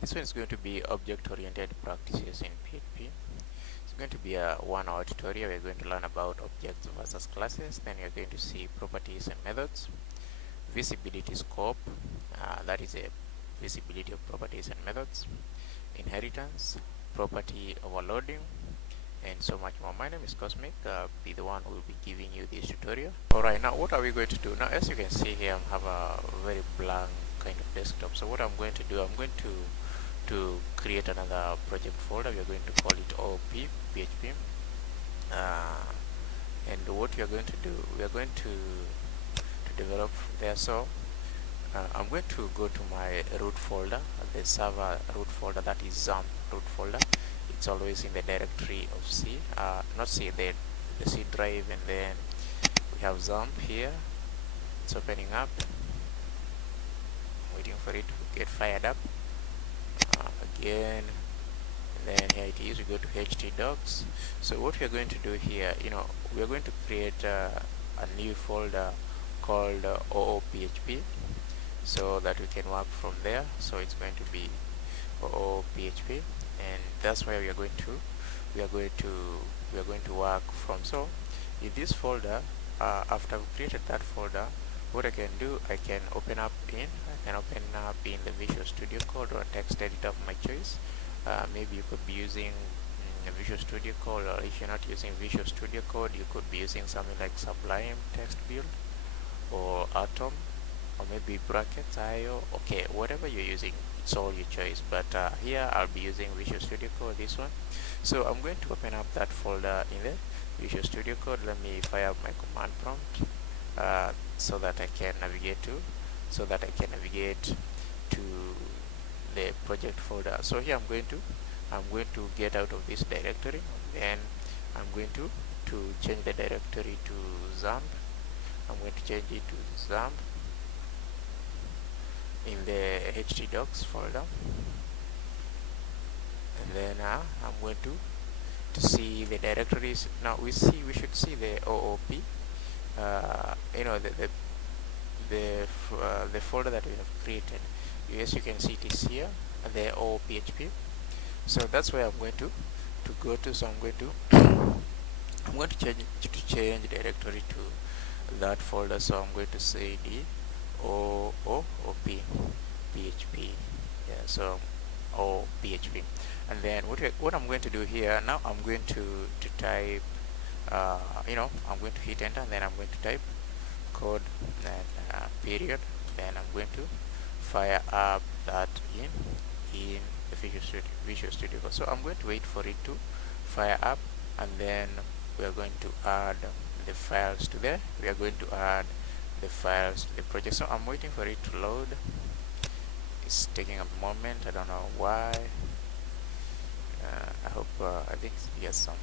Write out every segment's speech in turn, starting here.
This one is going to be object-oriented practices in PHP. It's going to be a 1 hour tutorial. We're going to learn about objects versus classes. Then you're going to see properties and methods, visibility scope, that is a visibility of properties and methods, inheritance, property overloading, and so much more. My name is Cosmic. Be the one who will be giving you this tutorial. Alright, now what are we going to do? Now, as you can see here, I have a very blank kind of desktop. So what I'm going to do, I'm going to create another project folder. We are going to call it OP PHP. And what we are going to do, we are going to develop from there. So I'm going to go to my root folder, the server root folder, that is XAMPP root folder. It's always in the directory of C, not C, the C drive, and then we have XAMPP here. It's opening up, waiting for it to get fired up. Again, and then here it is. We go to htdocs. So what we are going to do here, we are going to create a new folder called OOPHP, so that we can work from there. So it's going to be OOPHP, and that's where we are going to work from. So in this folder, after I've created that folder, what I can do, I can open up in the Visual Studio Code or text editor of my choice. Maybe you could be using Visual Studio Code, or if you're not using Visual Studio Code, you could be using something like Sublime Text Build or Atom, or maybe Brackets IO. Okay, whatever you're using, it's all your choice. But here I'll be using Visual Studio Code, this one. So I'm going to open up that folder in the Visual Studio Code. Let me fire up my command prompt so that I can navigate to the project folder. So here I'm going to get out of this directory, and I'm going to change the directory to XAMPP. I'm going to change it to XAMPP in the htdocs folder, and then I'm going to see the directories. Now we should see the OOP, the folder that we have created. Yes, you can see it is here, the OOPHP. So that's where I'm going to go to. So I'm going to change directory to that folder. So I'm going to say the OOP PHP. Yeah, so OOPHP. And then what I'm going to do here now, I'm going to type, I'm going to hit enter, and then I'm going to type code and period. Then I'm going to fire up that in the Visual Studio Code. So I'm going to wait for it to fire up, and then we are going to add the files to there. We are going to add the files to the project. So I'm waiting for it to load. It's taking a moment. I don't know why. I hope I think it has some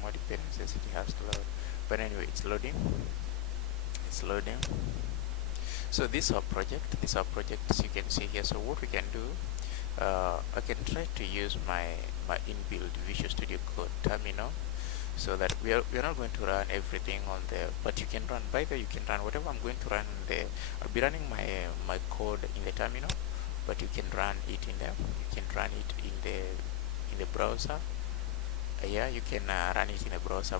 more dependencies it has to load. But anyway, it's loading. So this is our project. As you can see here. So what we can do, I can try to use my inbuilt Visual Studio Code terminal, so that we are not going to run everything on there, but you can run, by the way, you can run whatever I'm going to run there. I'll be running my code in the terminal, but you can run it in the browser. Yeah, you can run it in a browser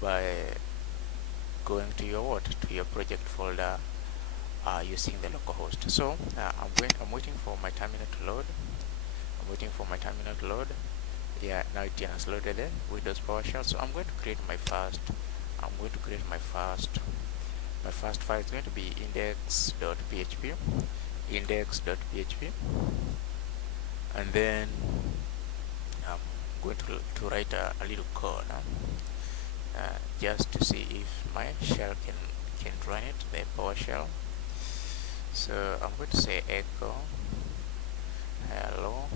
by going to your project folder using the localhost. So I'm waiting for my terminal to load. Yeah, now it has loaded the Windows PowerShell. So I'm going to create my first file. Is going to be index.php, and then I'm going to write a little code just to see if my shell can run it, the PowerShell. So I'm going to say echo hello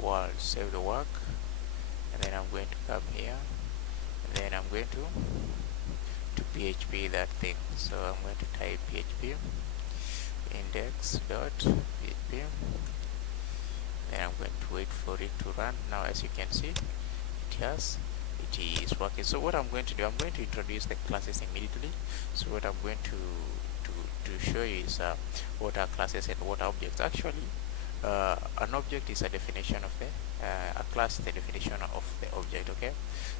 world, save the work, and then I'm going to come here, and then I'm going to PHP that thing. So I'm going to type PHP index.php, then I'm going to wait for it to run. Now as you can see, it is working. So what I'm going to do, I'm going to introduce the classes immediately. So what I'm going to show you is what are classes and what are objects. Actually, an object is a definition of the a class is the definition of the object. Okay,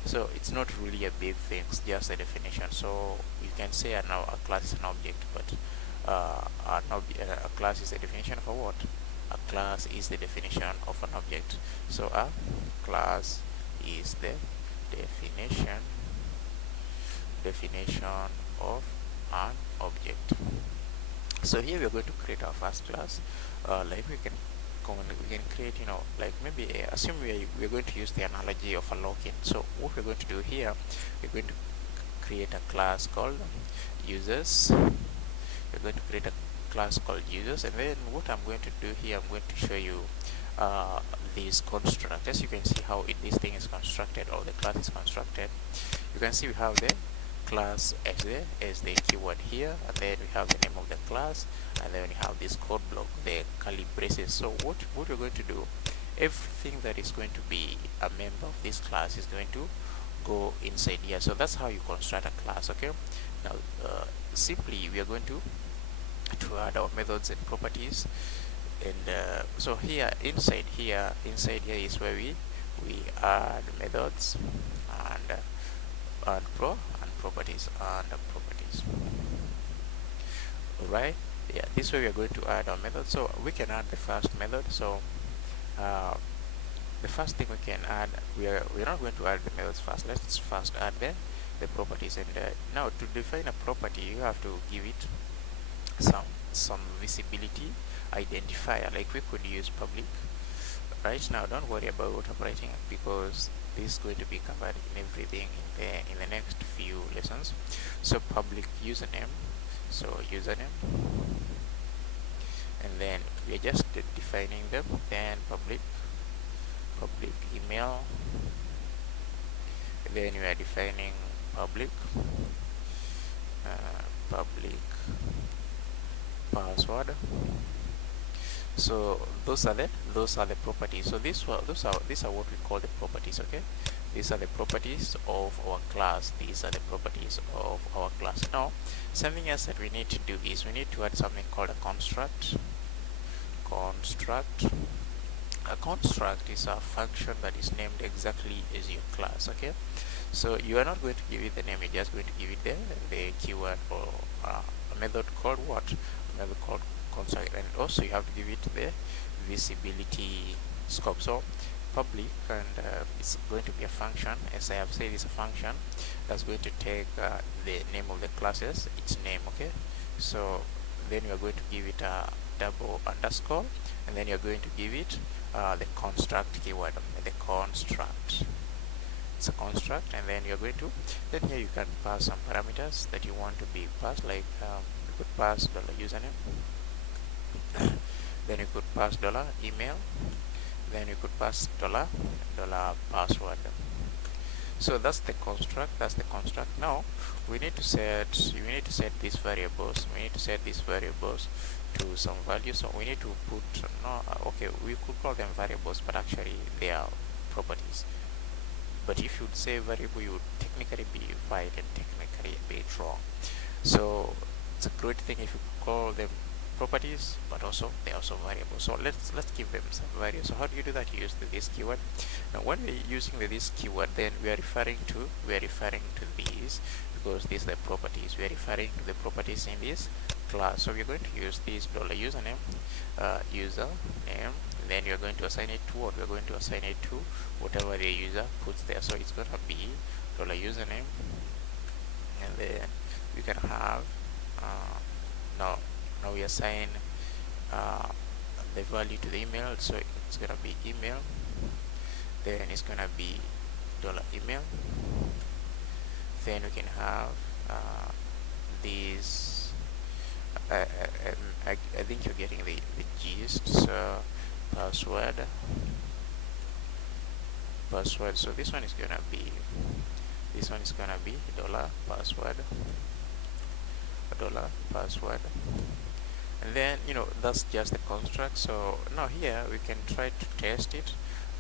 so it's not really a big thing, it's just a definition. So you can say now a class is an object, but a class is the definition of a what? A class is the definition of an object. So a class is the definition of an object. So here we are going to create our first class. Like we can create, like maybe assume we're going to use the analogy of a login. So what we're going to do here, we're going to create a class called users. We're going to create a class called users, and then what I'm going to do here, I'm going to show you this construct. As you can see how this thing is constructed, or the class is constructed. You can see we have the class as the keyword here, and then we have the name of the class, and then we have this code block, the curly braces. So what we're going to do, everything that is going to be a member of this class is going to go inside here. So that's how you construct a class. Okay, now simply we are going to add our methods and properties, and so here inside here is where we add methods and properties. Alright, yeah, this way we are going to add our method. So we can add the first method. So the first thing we can add, we're not going to add the methods first. Let's first add the properties. And now to define a property, you have to give it some visibility identifier. Like we could use public. Right now, don't worry about what I'm writing, because this is going to be covered in everything in the next few lessons. So public username, so username, and then we are just defining them. Then public email, and then we are defining public password. So those are the properties. So these are what we call the properties. Okay, these are the properties of our class. These are the properties of our class. Now something else that we need to do is we need to add something called a construct. A construct is a function that is named exactly as your class. Okay, so you are not going to give it the name, you're just going to give it the keyword or a method called what? A method called construct, and also you have to give it the visibility scope. So public, and it's going to be a function. As I have said, it's a function that's going to take the name of the classes, its name. Okay, so then you are going to give it a double underscore, and then you're going to give it the construct keyword. The construct, it's a construct, and then you're going to, then here you can pass some parameters that you want to be passed, like you could pass $username, then you could pass $email, then you could pass $password. So that's the construct. Now we need to set these variables. We need to set these variables to some value. So we need to put okay, we could call them variables, but actually they are properties. But if you'd say variable, you would technically be right and technically a bit wrong. So it's a great thing if you call them properties, but also they're also variables. So let's give them some values. So how do you do that? You use this keyword. Now when we're using this keyword, then we are referring to these, because these are the properties. We are referring to the properties in this class. So we're going to use this $username, username. Then you're going to assign it to what? We're going to assign it to whatever the user puts there. So it's going to be $username, and then we can have now we assign the value to the email. So it's going to be email, then it's going to be $email. Then we can have these. I think you're getting the gist. So password. So this one is gonna be $password, and then that's just the construct. So now here we can try to test it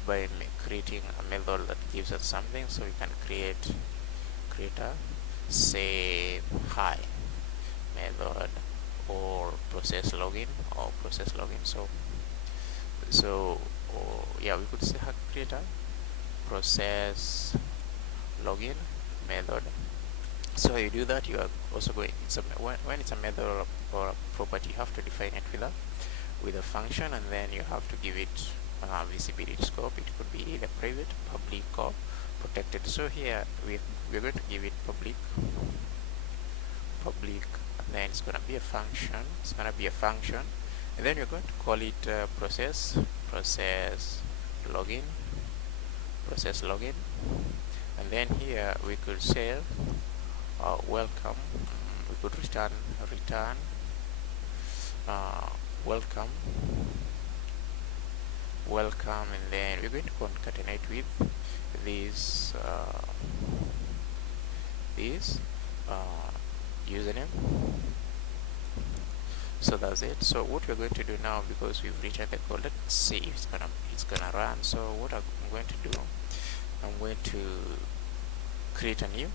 by creating a method that gives us something. So we can create a say hi method, or process login or process login. So yeah, we could say create a process login method. So you do that, you are also going, when it's a method or a property, you have to define it with a function, and then you have to give it visibility scope. It could be either private, public, or protected. So here we're going to give it public, and then it's going to be a function. And then you're going to call it process login, and then here we could say welcome. We could return welcome, and then we're going to concatenate with this username. So that's it. So what we're going to do now, because we've written the code, let's see if it's gonna run. So what I'm going to do, I'm going to create a new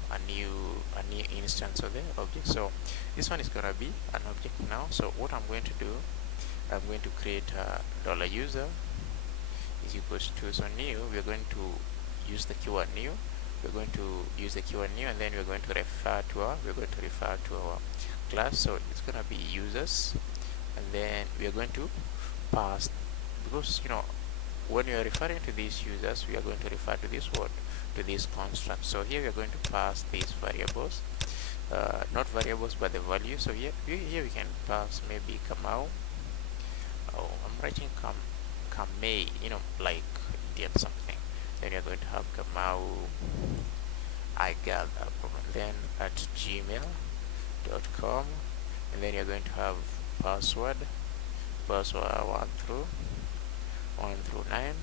instance of the object. So this one is gonna be an object now. So what I'm going to do, I'm going to create a $user is equals to, so new, we're going to use the keyword new. We're going to use the keyword new, and then we're going to refer to our class. So it's gonna be users, and then we are going to pass, because when you are referring to these users, we are going to refer to this word, to this construct. So here we are going to pass these variables, not variables but the value. So here we can pass maybe Kamau. Oh, I'm writing Kamei, like Indian something. Then you're going to have Kamau, I gather, then at gmail.com, and then you're going to have password 1 through 9.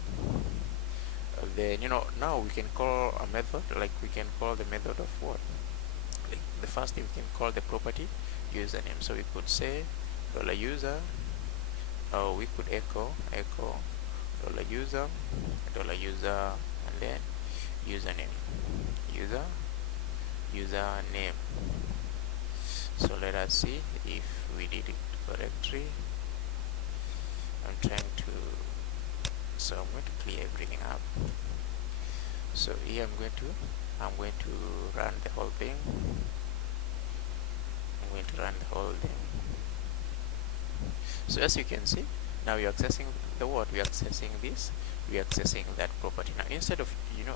Then now we can call a method, like we can call the method of what, like the first thing we can call the property username. So we could say $user, or we could echo $user, and then username, username. So let us see if we did it correctly. I'm going to clear everything up. So here I'm going to run the whole thing. So as you can see, now we're accessing the word, we're accessing this, we're accessing that property. Now instead of,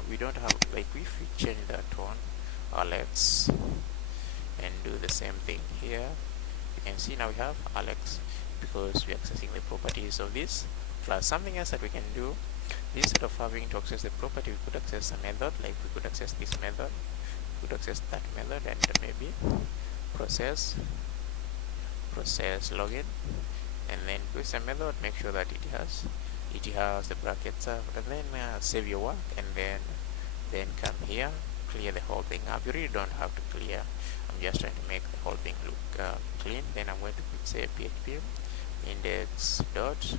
we don't have, like, if we change that one, Alex, and do the same thing here, you can see now we have Alex, because we're accessing the properties of this class. Something else that we can do, instead of having to access the property, we could access a method, like we could access this method, we could access that method, and maybe process login, and then use a method, make sure that it has the brackets up, and then save your work, and then come here, clear the whole thing up. You really don't have to clear, I'm just trying to make the whole thing look clean. Then I'm going to say php index.php.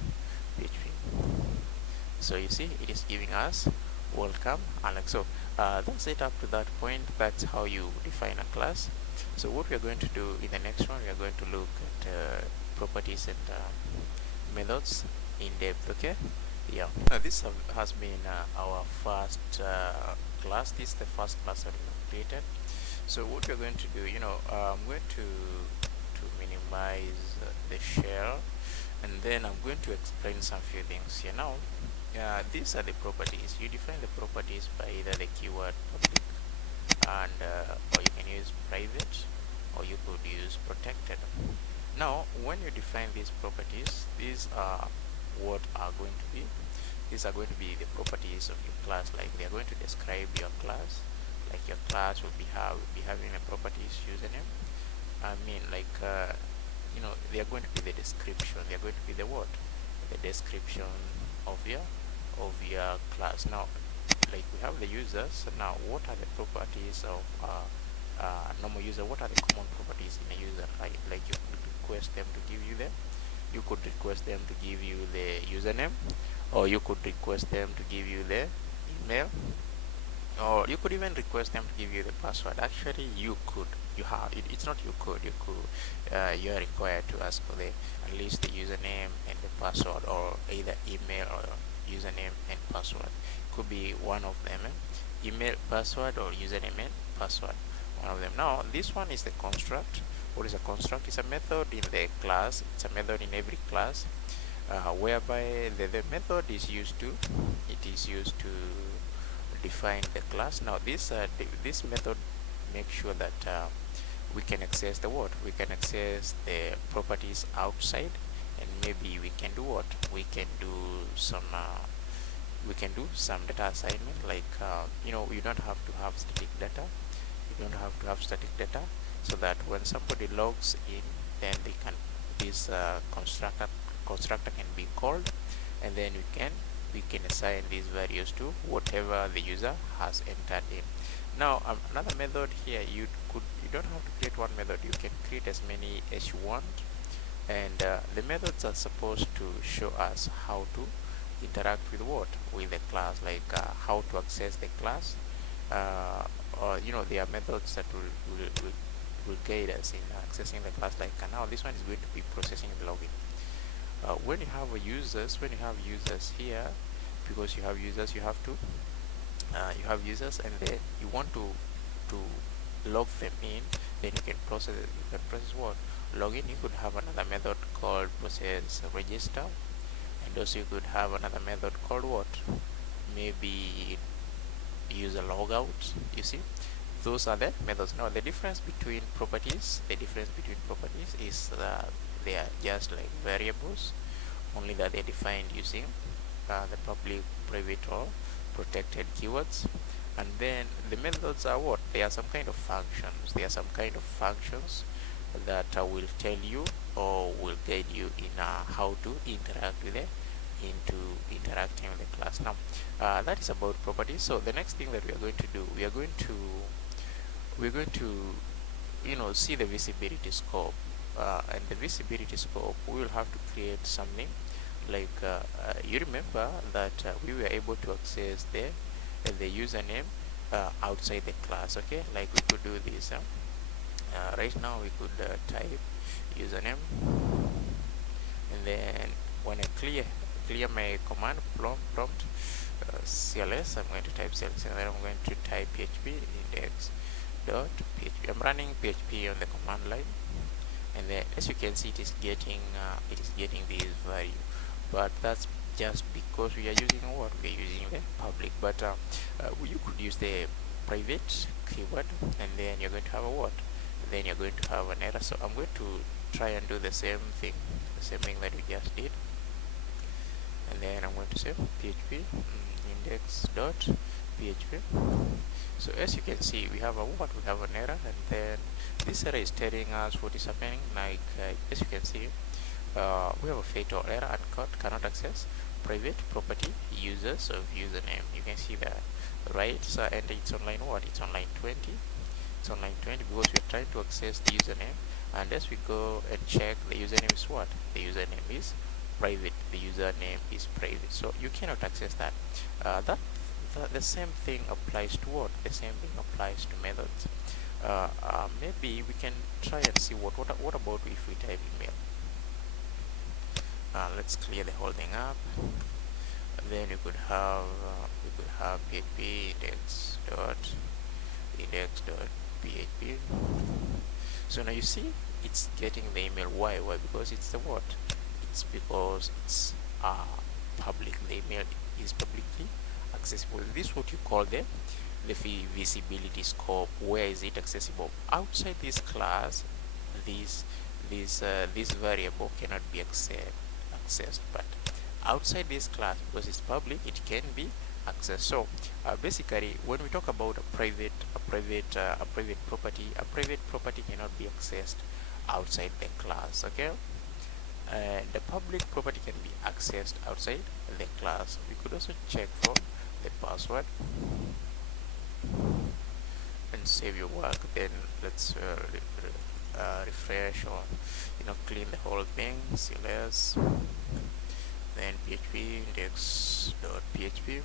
so you see it is giving us welcome Alex. So that's it up to that point. That's how you define a class. So what we are going to do in the next one, we are going to look at properties and methods in depth. Okay, yeah. This has been our first class. This is the first class that we have created. So what we're going to do, I'm going to minimize the shell, and then I'm going to explain some few things here. Now these are the properties. You define the properties by either the keyword public, and or you can use private, or you could use protected. Now when you define these properties, these are what are going to be, these are going to be the properties of your class. Like they are going to describe your class. Like your class will be having a properties username. I mean, like they are going to be the description. They are going to be the what, the description of your class. Now, like we have the users. So now, what are the properties of normal user? What are the common properties in a user? Right? Like you could request them to give you the username, or you could request them to give you the email, or you could even request them to give you the password. Actually, you you have it's not your code. You are required to ask for the at least the username and the password, or either email or username and password. Could be one of them, email, password, or username and password, one of them. Now this one is the construct. What is a construct? It's a method in the class. It's a method in every class, whereby the method is used to define the class. Now this method makes sure that we can access the what we can access the properties outside, and maybe we can do what we can do some data assignment, like you don't have to have static data. So that when somebody logs in, then they can this constructor can be called, and then we can assign these values to whatever the user has entered in. Now another method here, you don't have to create one method. You can create as many as you want, and the methods are supposed to show us how to interact with the class, like how to access the class, or there are methods that will guide us in accessing the class, like now this one is going to be processing the login. When you have users here, because you have users, you have users, and then you want to log them in, then you can process what login. You could have another method called process register, and also you could have another method called what maybe user logout. You see, those are the methods. Now the difference between properties is that they are just like variables, only that they're defined using the public, private, or protected keywords. And then the methods are what they are some kind of functions. That will tell you or will guide you in how to interact with it into interacting with the class. Now that is about properties. So the next thing that we are going to do, we're going to see the visibility scope, and the visibility scope, we will have to create something like you remember that we were able to access the username outside the class. Okay, like we could do this right now. We could type username, and then when I clear my command prompt, cls, I'm going to type cls, and then I'm going to type php index.php. I'm running php on the command line, and then as you can see, it is getting this value, but that's just because we are using the public. But you could use the private keyword, and then you're going to have then you're going to have an error. So I'm going to try and do the same thing that we just did, and then I'm going to say php index.php. So as you can see, we have an error, and then this error is telling us what is happening. Like as you can see, we have a fatal error, and cannot access private property users of username. You can see that, right? So, and it's on line it's on line 20. It's on line 20 because we're trying to access the username, and as we go and check, the username is the username is private. The username is private, so you cannot access that. The same thing applies to the same thing applies to methods. Maybe we can try and see what about if we type email. Let's clear the whole thing up. Then you could have php index.php. So now you see it's getting the email. Why? Because it's it's because it's public. The email is publicly accessible. This is what you call the visibility scope. Where is it accessible? Outside this class, this variable cannot be accessed, but outside this class, because it's public, it can be accessed. So basically, when we talk about a private property cannot be accessed outside the class. Okay, the public property can be accessed outside the class. We could also check for the password and save your work. Then let's refresh, or clean the whole thing. cls, then php index.php,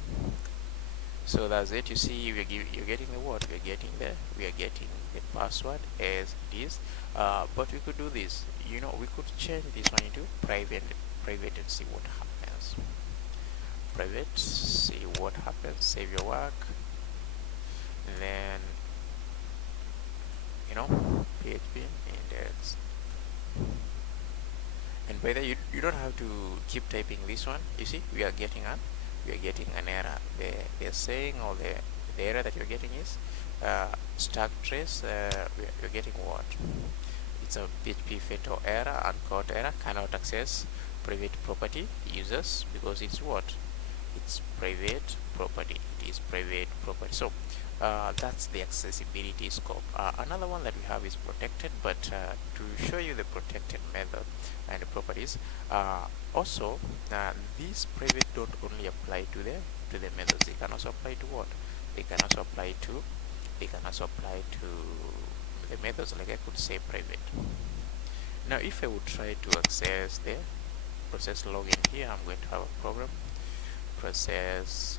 So that's it. You see, you're getting the what? We are getting the password as it is. But we could do this. We could change this one into private and see what happens. Private, see what happens. Save your work, and then PHP index. And by the way, you don't have to keep typing this one. You see, we are getting an error. They're saying, or the error that you're getting is stack trace. We're getting what? It's a PHP fatal error, uncaught error, cannot access private property users, because it's what? It's private property. It is private property. So that's the accessibility scope. Another one that we have is protected, but to show you the protected method and the properties, also these private don't only apply to the methods. They can also apply to what? They can also apply to the methods. Like I could say private. Now if I would try to access the process login here, I'm going to have a problem. Process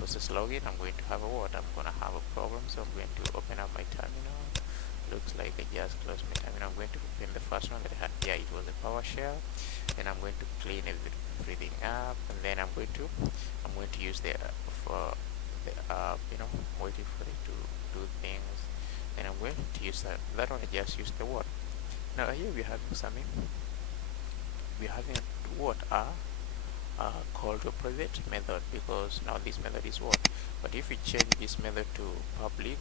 login, I'm going to have a what? I'm going to have a problem. So I'm going to open up my terminal. Looks like I just closed my terminal. I'm going to open the first one that I had here. It was a PowerShell, and I'm going to clean everything up, and then I'm going to use the waiting for it to do things. Then I'm going to use that one. I just used the word. Now here we're having something. We're having what called a private method, because now this method is what? But if we change this method to public,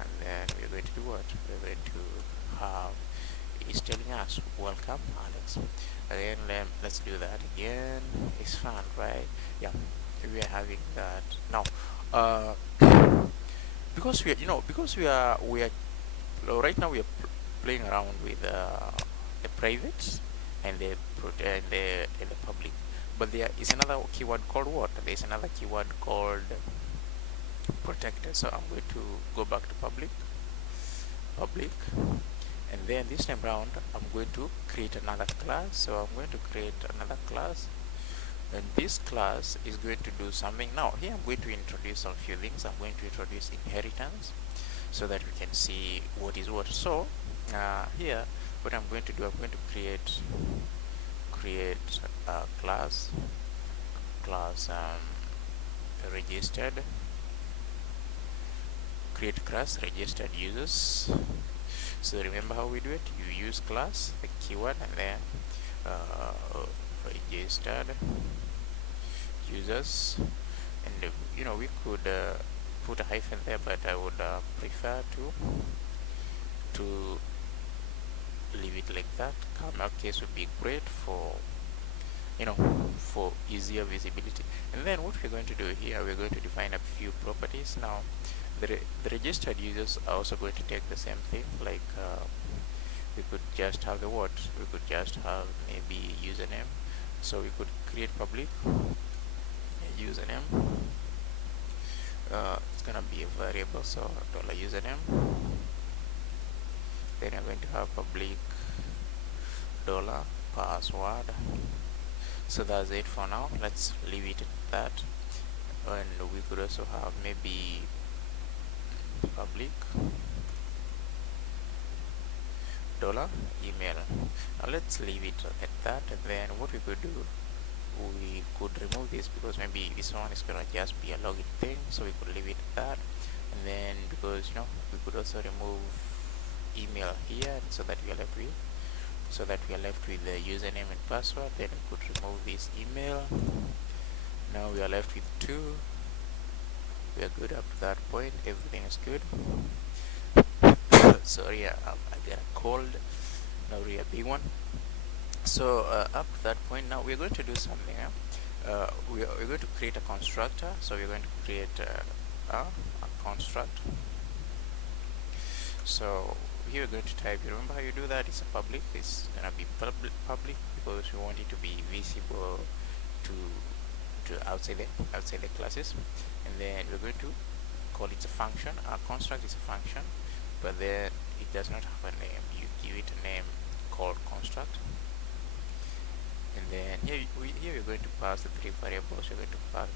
and then we're going to do what? We're going to have, it's telling us welcome Alex. Again, let's do that again. It's fun, right? Yeah, we are having that now. Because we are right now we are playing around with the private and the public, but there is another keyword called what? There is another keyword called protected. So I'm going to go back to public, and then this time around I'm going to create another class. So I'm going to create another class, and this class is going to do something. Now here I'm going to introduce a few things. I'm going to introduce inheritance, so that we can see what is what. So here what I'm going to do, I'm going to create a class registered, create class registered users. So remember how we do it. You use class, the keyword, and then registered users, and we could put a hyphen there, but I would prefer to leave it like that. Camel case would be great for easier visibility. And then what we're going to do here, we're going to define a few properties. Now the registered users are also going to take the same thing. Like we could just have the word, we could just have maybe username. So we could create public username. It's gonna be a variable, so $username. Then I'm going to have public $password. So that's it for now. Let's leave it at that. And we could also have maybe public $email. Now let's leave it at that. And then what we could do, we could remove this, because maybe this one is gonna just be a login thing, so we could leave it at that. And then because we could also remove email here, so that we are left with the username and password. Then we could remove this email. Now we are left with 2. We are good up to that point. Everything is good. Sorry, I got a cold, not really a big one. So up to that point, now we're going to do something. We're going to create a constructor. So we're going to create a construct. So here we're going to type, you remember how you do that? It's a public. It's gonna be public because we want it to be visible to outside the classes. And then we're going to call it a function. Our construct is a function, but then it does not have a name. You give it a name called construct. and then here we're going to pass the three variables. We're going to pass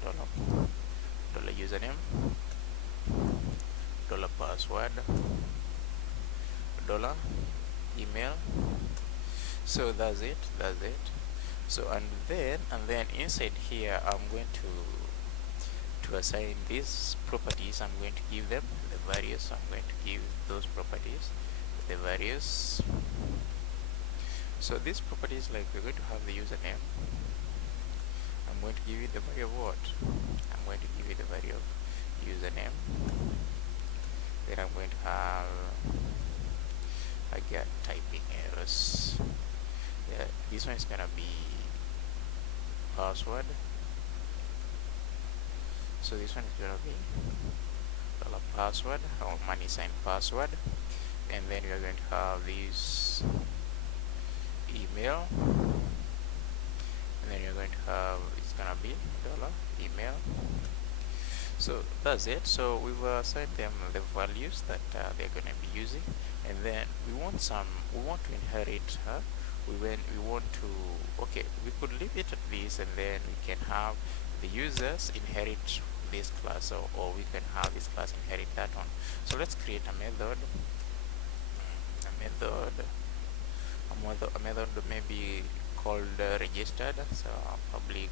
dollar username, dollar password, dollar email. So that's it. So and then inside here I'm going to assign these properties. I'm going to give them the values. I'm going to give those properties the values. So these properties, like, we're going to have the username. I'm going to give it the value of what? I'm going to give it the value of username. Then I'm going to have, again, typing errors. Yeah, this one is gonna be password. So this one is gonna be dollar password or money sign password, and then we are going to have this email, and then you're going to have, it's gonna be dollar email. So that's it. So we've assigned them the values that they're going to be using, and then we want to inherit we want to, okay, we could leave it at this, and then we can have the users inherit this class, or we can have this class inherit that one. So let's create a method maybe called registered. So public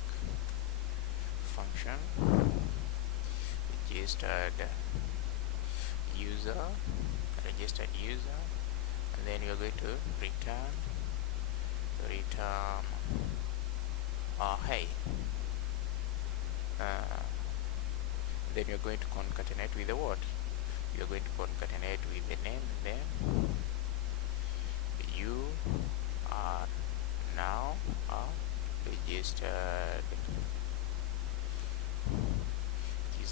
function registered user, and then you're going to return hey, then you're going to concatenate with the what? You're going to concatenate with the name, and then you are now registered.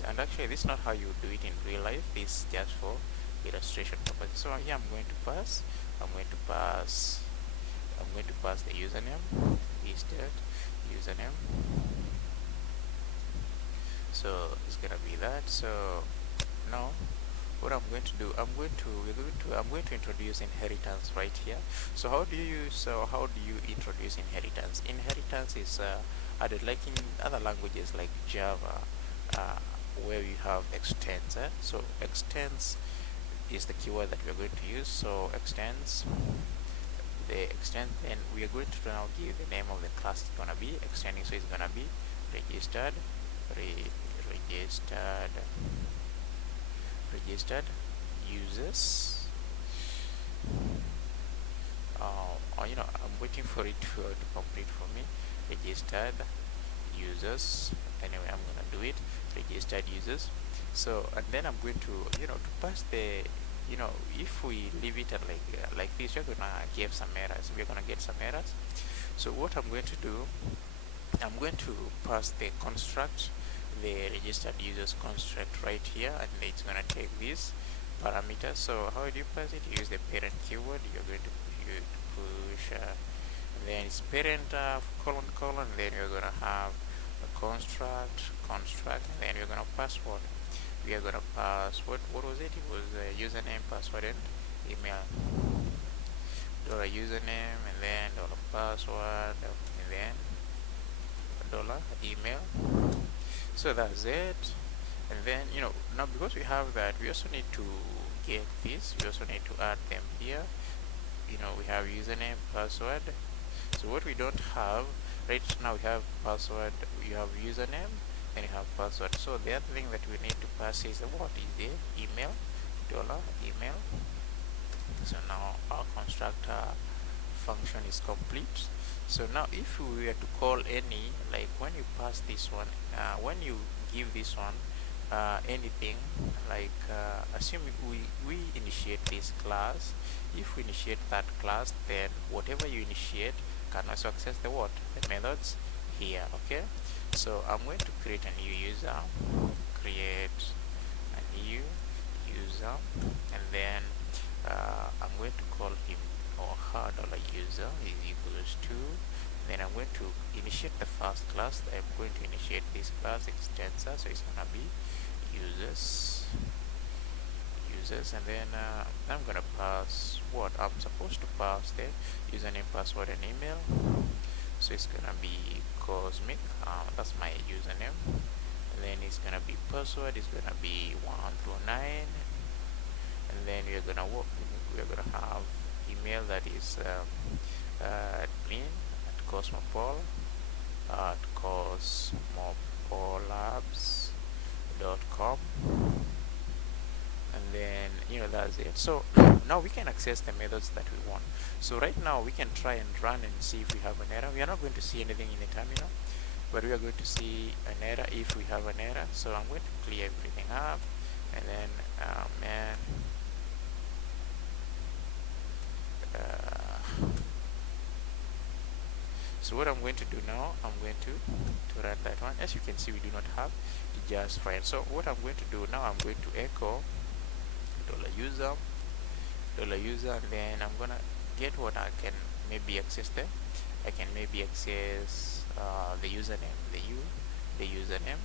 And actually, this is not how you do it in real life. This is just for illustration purposes. So here I'm going to pass the username, registered username. So it's gonna be that. So now what I'm going to do, I'm going to introduce inheritance right here. So how do you introduce inheritance? Inheritance is added like in other languages like Java, where we have extends. So extends is the keyword that we're going to use. So extends, then we are going to now give the name of the class. It's gonna be extending, so it's gonna be registered users. I'm waiting for it to complete for me. Registered users. Anyway, I'm gonna do it. Registered users. So, and then I'm going to pass the, if we leave it at like this, we're gonna get some errors. So what I'm going to do, I'm going to pass the construct, the registered users construct right here, and it's gonna take this parameter. So how do you pass it? You use the parent keyword. You're going to push, and then it's parent colon, then you're gonna have a construct, and then you're gonna pass what? We are gonna pass what was it? It was username, password, and email. Dollar username, and then dollar password, and then dollar email. So that's it. And then now, because we have that, we also need to get this. We also need to add them here. We have username, password. So what we don't have right now, we have password, you have username, and you have password. So the other thing that we need to pass is what is the email, dollar email. So now our constructor function is complete. So now if we were to call any, like when you pass this one, when you give this one anything, like assume we initiate this class. If we initiate that class, then whatever you initiate can also access the what? The methods here. Okay, so I'm going to create a new user, and then I'm going to call him or her dollar user is equals to, then I'm going to initiate the first class. I'm going to initiate this class extensor, so it's gonna be users, and then I'm gonna pass what I'm supposed to pass, the username, password, and email. So it's gonna be Cosmic, that's my username, and then it's gonna be password is gonna be 1 through 9, and then we're gonna have email that is admin at cosmopol at cosmopolabs.com, and then that's it. So now we can access the methods that we want. So right now we can try and run and see if we have an error. We are not going to see anything in the terminal, but we are going to see an error if we have an error. So I'm going to clear everything up, and then so what I'm going to do now, I'm going to run that one. As you can see, we do not have it just fine. So what I'm going to do now, I'm going to echo $user, and then I'm gonna get what I can maybe access there. I can maybe access the username, the username,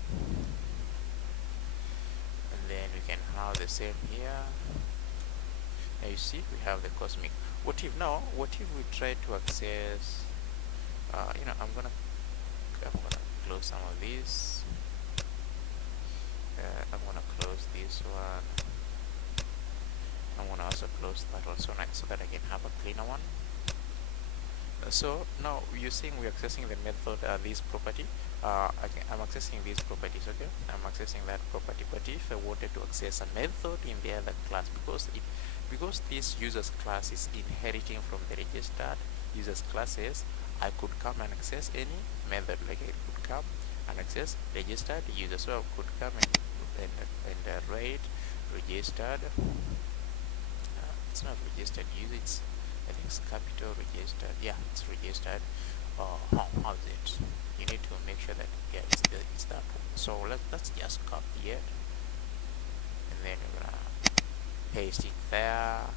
and then we can have the same here. Now you see we have the Cosmic. What if we try to access I'm gonna close some of these. I'm gonna close this one. I'm gonna also close that one so that I can have a cleaner one. So now you're seeing we're accessing the method this property. I'm accessing these properties. Okay, I'm accessing that property. But if I wanted to access a method in the other class, because this users class is inheriting from the registered users classes, I could come and access any method. Like I could come and access registered user. So I could come and write registered. It's not registered user. It's, I think it's capital registered. Yeah, it's registered. How's it? You need to make sure that it's that one. So let's just copy it, and then you're gonna paste it there.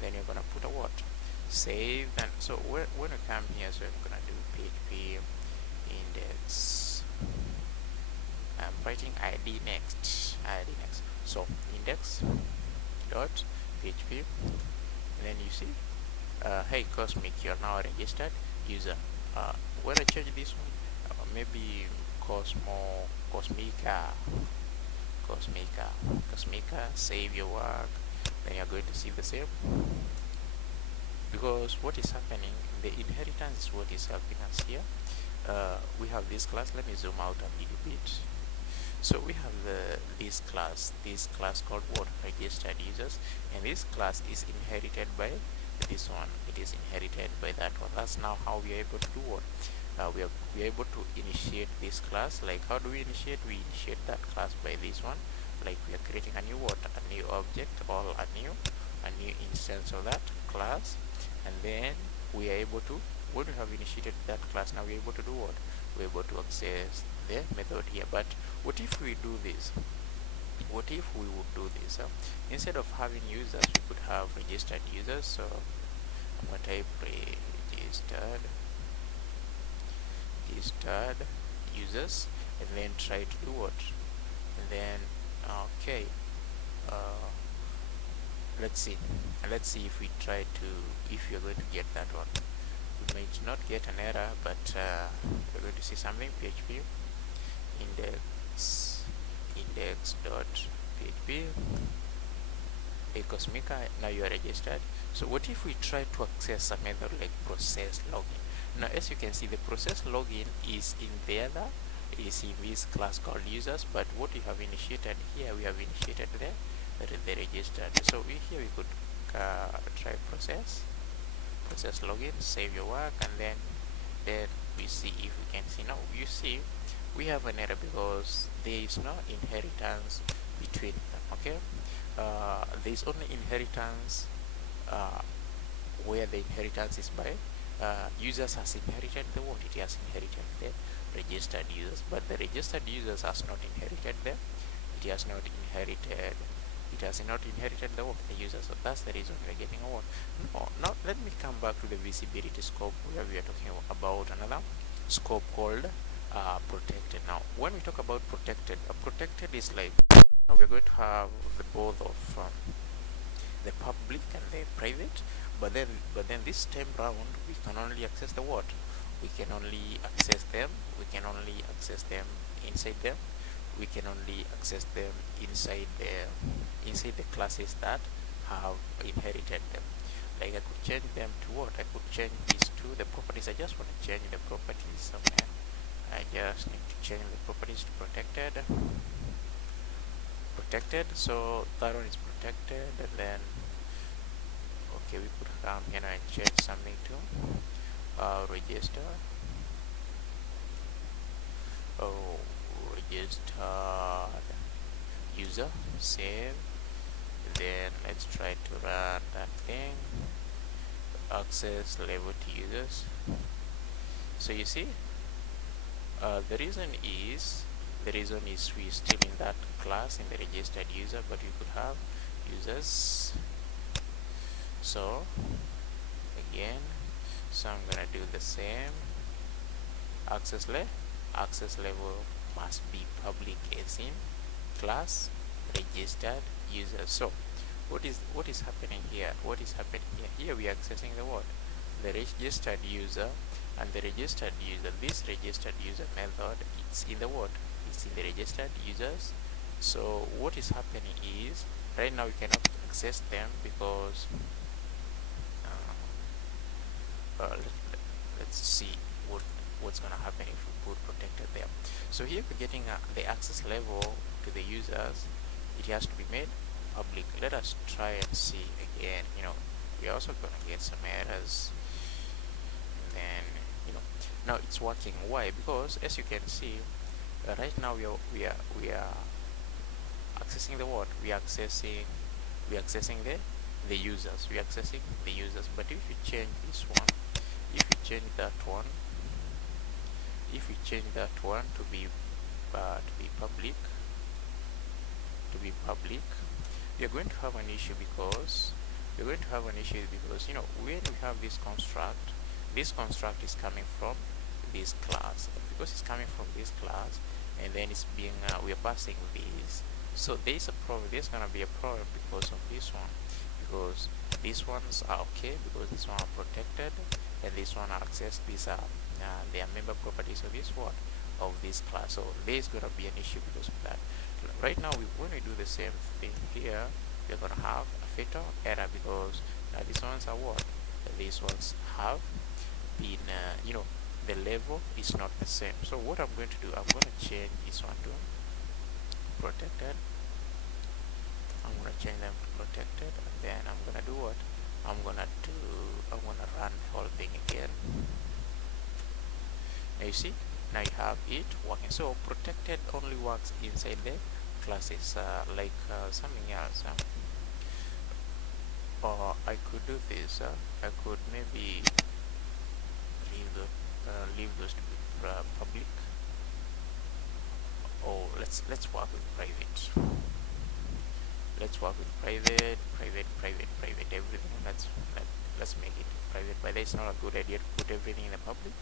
Then you're gonna put a what? Save. And so when we come here, so I'm gonna do PHP index. I'm writing id next. So index dot PHP, and then you see hey Cosmic, you're now a registered user. When I change this one, maybe Cosmica, save your work, then you're going to see the same. Because what is happening, the inheritance is what is helping us here. We have this class. Let me zoom out a little bit. So we have this class called what? Registered users, and this class is inherited by this one. It is inherited by that one. That's now how we are able to do what? We are able to initiate this class. Like, how do we initiate? We initiate that class by this one. Like, we are creating a new what? A new object, or a new instance of that class, and then we are able to, when we have initiated that class, now we're able to do what? We're able to access the method here. But what if we do this? What if we would do this? Instead of having users, we could have registered users. So I'm going to type registered users, and then try to do what? And then okay, let's see if we try to, if you're going to get that one. We might not get an error, but we're going to see something. PHP index.php. Hey Cosmica, now you are registered. So what if we try to access a method like process login? Now as you can see, the process login is in this class called users, but what we have initiated here, we have initiated the registered. So here we could try process login, save your work, and then we see if we can see. Now you see we have an error because there is no inheritance between them. Okay, there is only inheritance where the inheritance is by users has inherited the what? It has inherited the registered users, but the registered users has not inherited them. It has not inherited the what? The users. So that's the reason we're getting a what? No, now let me come back to the visibility scope where we are talking about another scope called protected. Now when we talk about protected, protected is like we're going to have the both of the public and the private, but then this time round we can only access the what? we can only access them, inside them, we can only access them inside the classes that have inherited them. Like I could change them to what? I could change these to the properties. I just want to change the properties somewhere. I just need to change the properties to protected. So that one is protected, and then okay, we could come here and change something to register. Oh, registered user, save. Then let's try to run that thing. Access level to users. So you see, the reason is we're still in that class in the registered user, but we could have users. So again, so I'm gonna do the same. Access level must be public as in class registered user. So what is happening here? Here we are accessing the what? The registered user, and the registered user, this registered user method, it's in the what? It's in the registered users. So what is happening is right now we cannot access them because let's see what's gonna happen if we put protected there. So here we're getting the access level to the users. It has to be made public. Let us try and see again. We're also gonna get some errors, and then now it's working. Why? Because as you can see, right now we are accessing the what? We're accessing the users. But if you change this one, if you change that one to be public, we are going to have an issue because when we have this construct is coming from this class, and because it's coming from this class, and then it's being we are passing these. So there's gonna be a problem because of this one, because these ones are okay, because this one are protected, and this one are accessed. These are they are member properties of this class. So there's gonna be an issue because of that. Right now, when we do the same thing here, we're gonna have a fatal error because now these ones are what? These ones have been the level is not the same. So what I'm going to do, I'm going to change this one to protected. I'm going to change them to protected, and then I'm going to do what? I'm going to run the whole thing again. Now you see, now you have it working. So protected only works inside the classes, like something else. Or I could do this. I could maybe leave those to be public. Or let's work with private. Let's work with private, everything. Let's make it private. But it's not a good idea to put everything in the public.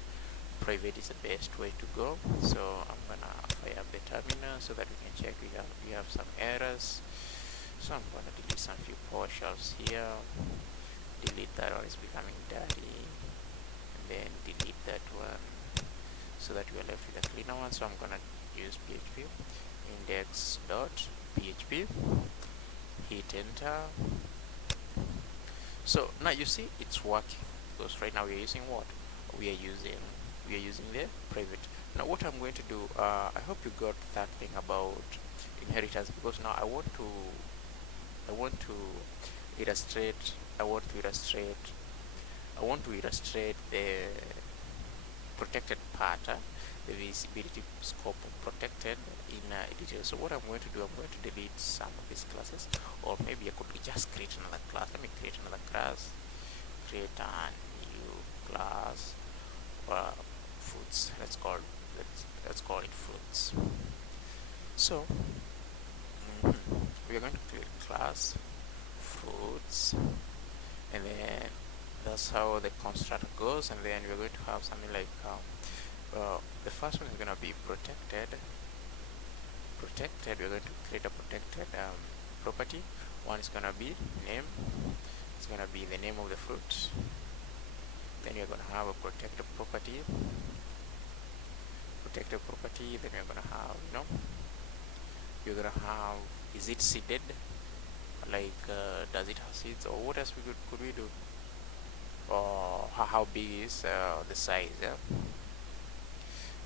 Private is the best way to go. So I'm gonna fire up the terminal so that we can check we have some errors. So I'm gonna delete some few PowerShells here. Delete that one, is becoming dirty, and then delete that one so that we are left with a cleaner one. So I'm gonna use PHP index.php, hit enter. So now you see it's working because right now we are using what? We are using the private. Now what I'm going to do, I hope you got that thing about inheritance, because now I want to illustrate the protected part, the visibility scope protected in detail. So what I'm going to do, I'm going to delete some of these classes, or maybe I could just create another class. Let me create another class, create a new class, fruits. Let's call it fruits. So we are going to create class fruits, and then that's how the constructor goes. And then we're going to have something like the first one is going to be protected. We're going to create a protected property. One is going to be name. It's going to be the name of the fruit. Then you're going to have a protected property. Then you're going to have, you're going to have, is it seeded? Like, does it have seeds, or what else could we do? Or how big is the size? Yeah?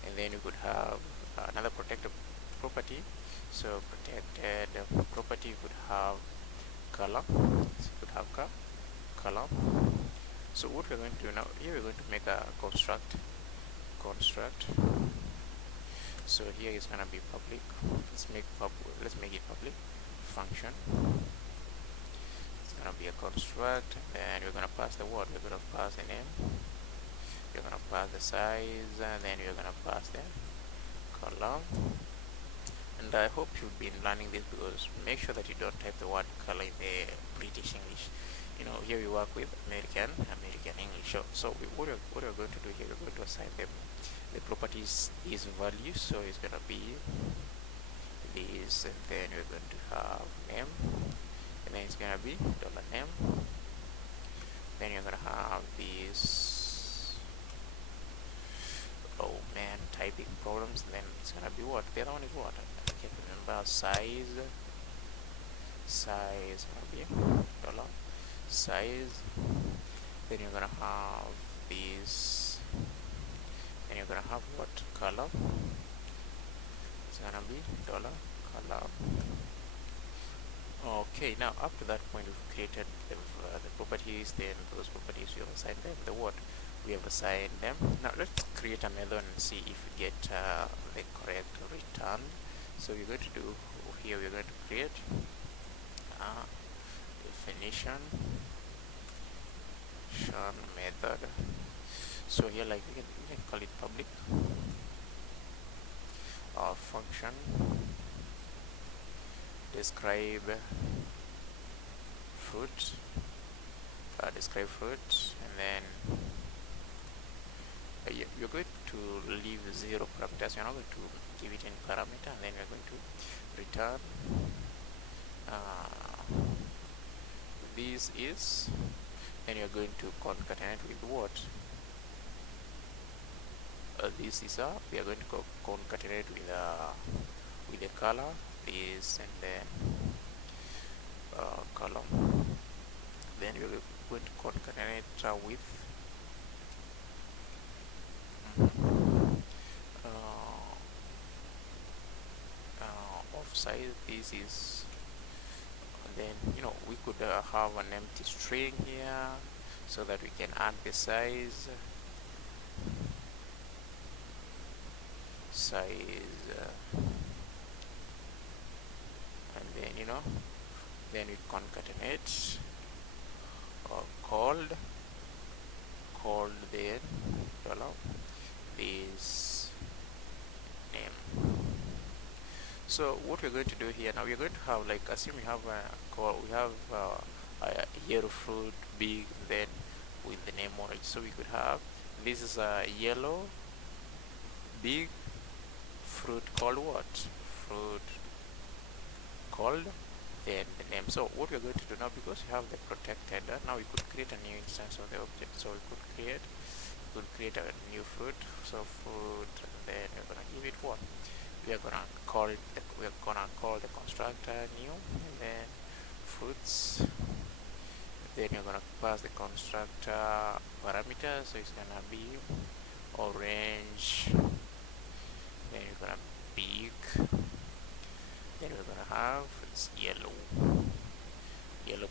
And then you could have another protected property. So protected property, you could have color. So you could have color. So what we're going to do now, here we're going to make a construct. So here is going to be public. Let's make it public function. It's going to be a construct, and we're going to pass the word. We're going to pass the name. You're going to pass the size, and then you're going to pass the color. And I hope you've been learning this, because make sure that you don't type the word color in the British English. Here we work with American English. So what we're going to do here, we're going to assign them the properties is value. So it's going to be this, and then we're going to have name, and then it's going to be $name. Then you're going to have this, oh man, typing problems. Then it's going to be what? The other one is what? I can't remember. Size going to be dollar size. Then you're going to have this, then you're going to have what? Color. It's going to be dollar color. Okay, now up to that point we've created the properties. Then those properties we have assigned them the what? We have assigned them. Now let's create a method and see if we get the correct return. So we're going to do here, we're going to create definition method. So here, like, we can call it public function describe fruit, and then you're going to leave 0 parameters. You're not going to give it any parameter, and then we're going to return this is, and you're going to concatenate with what? This is we are going to concatenate with the color, this, and then column. Then we're going to concatenate with of size. This is, then we could have an empty string here so that we can add the size and then then we concatenate called then this name. So what we're going to do here now, we're going to have, like, assume we have a yellow fruit big, then with the name orange. So we could have, this is a yellow big fruit called what? Fruit called then the name. So what we're going to do now, because we have the protected, now we could create a new instance of the object. So we could create a new fruit. So fruit, and then we're gonna give it what? We are gonna call the constructor new, and then fruits. Then you're gonna pass the constructor parameter. So it's gonna be orange. Then you're gonna big. Then we're gonna have it's yellow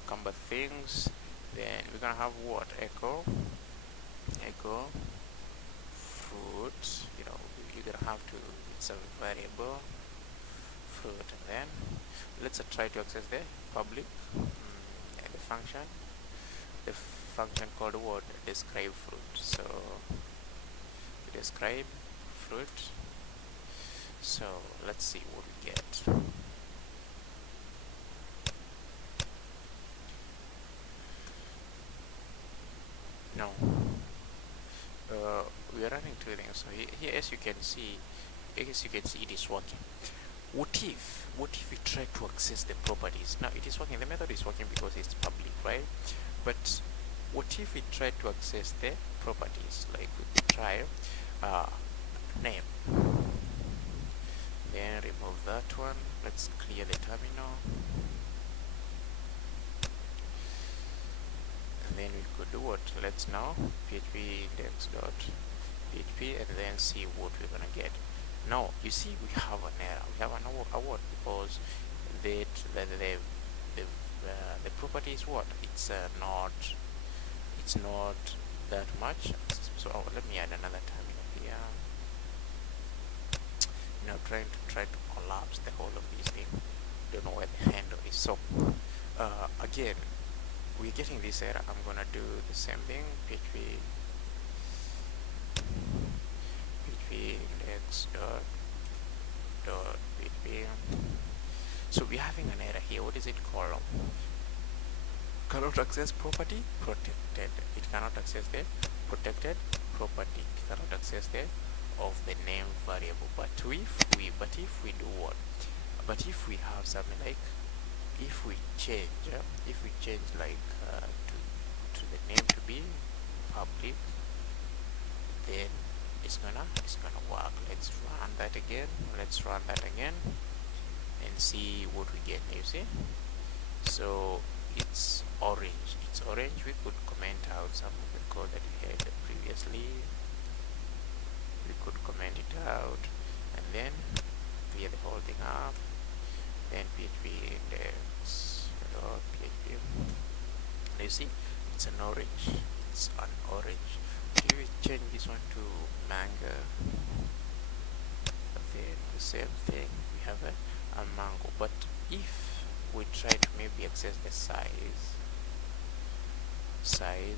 combo things. Then we're gonna have what? Echo fruit. You're gonna have to, it's a variable fruit, and then let's try to access the public and the function called what? Describe fruit. So describe fruit. So let's see what we get. No, we are running two things. So here, as you can see, it is working. What if we try to access the properties? Now it is working. The method is working because it's public, right? But what if we try to access the properties? Like we could try name, then remove that one. Let's clear the terminal, and then we could do what? Let's now php index dot php and then see what we're gonna get. Now you see we have an error. We have an award because the the property is what? It's not that much. So let me add another terminal here. Trying to collapse the whole of this thing. Don't know where the handle is. So again, we're getting this error. I'm gonna do the same thing. php index dot php. So we're having an error here. What is it called? Cannot access property protected. It cannot access the protected property. It cannot access the of the name variable. But if we do what? But if we have something like if we change like to the name to be public, then it's gonna work. Let's run that again. And see what we get. You see, so it's orange. We could comment out some of the code that we had previously. We could comment it out and then clear the whole thing up. Then php index dot php. You see, it's an orange. If we change this one to mango, then the same thing. We have a mango. But if we try to maybe access the size,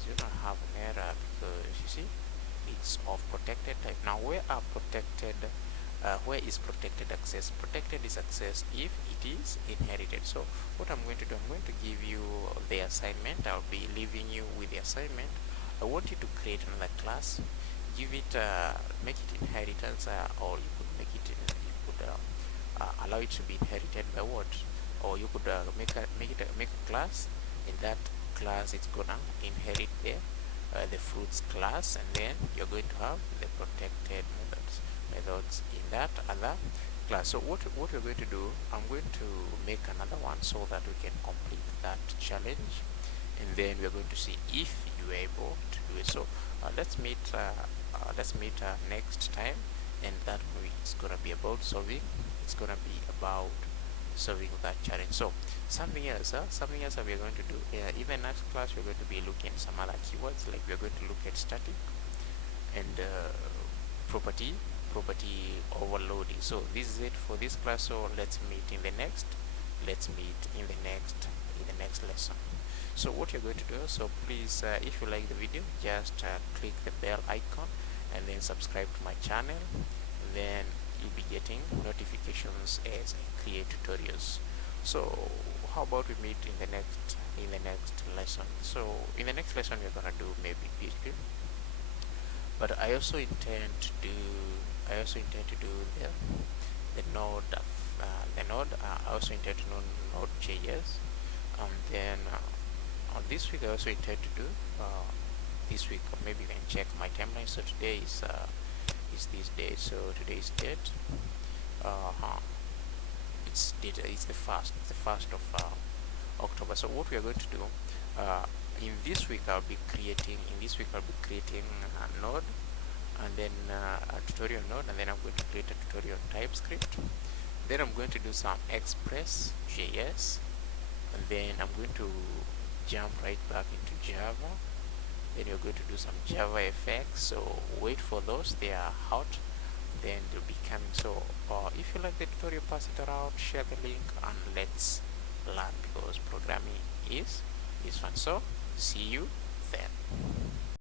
you're gonna have an error because you see it's of protected type. Now where is protected access? Protected is access if it is inherited. So what I'm going to do, I'm going to give you the assignment. I'll be leaving you with the assignment. I want you to create another class, give it make it inheritance, or you could make it allow it to be inherited by what? Or you could make a class. In that class it's gonna inherit the fruits class, and then you're going to have the protected methods in that other class. So what we're going to do, I'm going to make another one so that we can complete that challenge, and then we're going to see if you're able to do it. So let's meet next time, and that it's gonna be about solving. It's gonna be about solving that challenge. So something else that we're going to do, even next class we're going to be looking at some other keywords. Like we're going to look at static and property overloading. So this is it for this class. So let's meet in the next lesson. So what you're going to do, so please if you like the video, just click the bell icon and then subscribe to my channel, and then you'll be getting notifications as I create tutorials. So how about we meet in the next lesson? So in the next lesson we're gonna do maybe PHP, but I also intend to do the node I also intend to know Node.js, and then on this week I also intend to do this week, or maybe you can check my timeline. So today is this date. So today's date, it's the first of October. So what we are going to do in this week, I'll be creating a node, and then a tutorial node, and then I'm going to create a tutorial TypeScript. Then I'm going to do some Express.js, and then I'm going to jump right back into Java. Then you're going to do some Java effects. So wait for those, they are hot, then they'll be coming. So if you like the tutorial, pass it around, share the link, and let's learn, because programming is fun. So see you then.